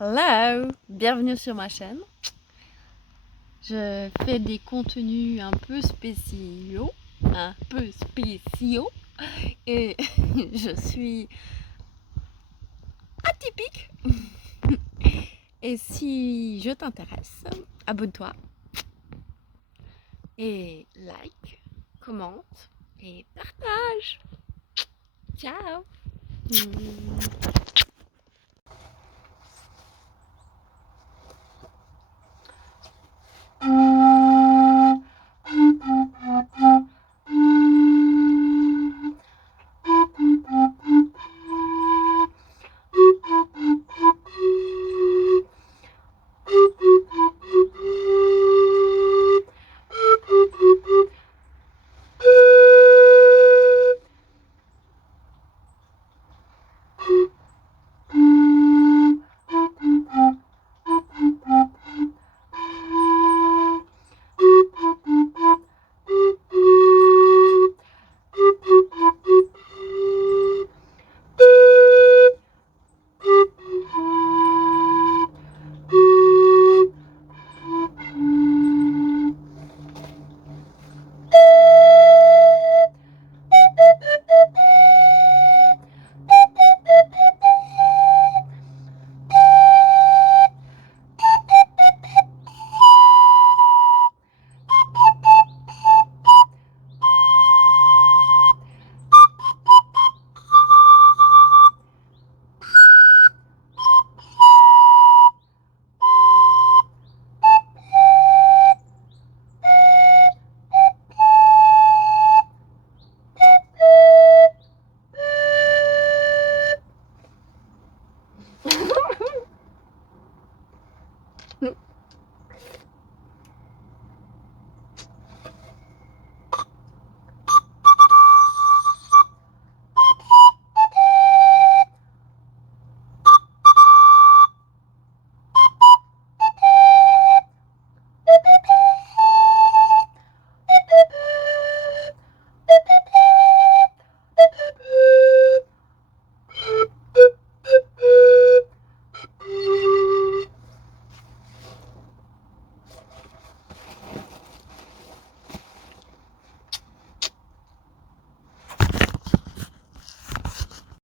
Hello, bienvenue sur ma chaîne. Je fais des contenus un peu spéciaux, et je suis atypique. Et si je t'intéresse, abonne-toi et like, commente et partage. Ciao.